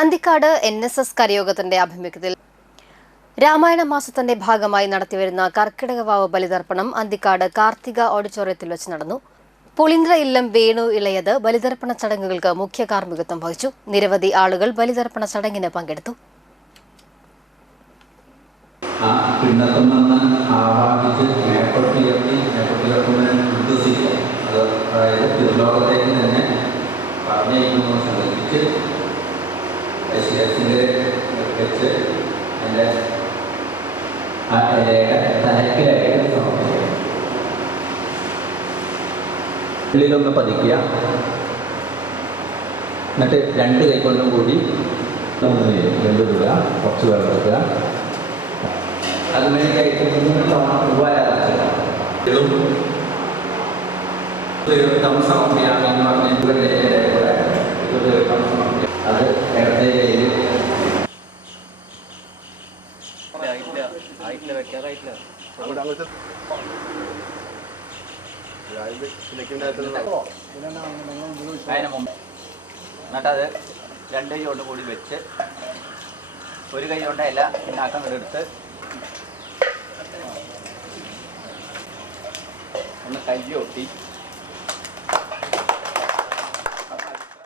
Anthikad NSS കരയോഗത്തിന്റെ ആഭിമുഖ്യത്തിൽ രാമായണ മാസത്തിന്റെ ഭാഗമായി നടത്തിവരുന്ന കർക്കിടകവാവ് ബലിതർപ്പണം അന്തിക്കാട് കാർത്തിക ഓഡിറ്റോറിയത്തിൽ വെച്ച് നടന്നു. പുളിന്ദ്ര ഇല്ലം വേണു ഇളയത് ബലിതർപ്പണ ചടങ്ങുകൾക്ക് മുഖ്യ കാർമ്മികത്വം വഹിച്ചു. നിരവധി ആളുകൾ ബലിതർപ്പണ ചടങ്ങിന് പങ്കെടുത്തു. ഉള്ളിലൊന്ന് പതിക്കുക, എന്നിട്ട് രണ്ട് കൈകൊണ്ടും കൂടി വെള്ളിടുക, കുറച്ച് വെള്ളം എടുക്കുക. അതിനുവേണ്ടിയായിട്ട് 3 തവണ പൂവാരാധിക്കുക. തീർത്ഥം സമർപ്പിക്കാം എന്ന് പറഞ്ഞ തീർത്ഥം സമർപ്പിക്കാം. അത് ഇടത്തെ കയ്യിൽ എന്നിട്ടത് 2 കൈ കൊണ്ട് കൂടി വെച്ച് ഒരു കൈ കൊണ്ട് എല്ലാ പിന്നാക്കം എടുത്ത് ഒന്ന് കൈ ഒട്ടി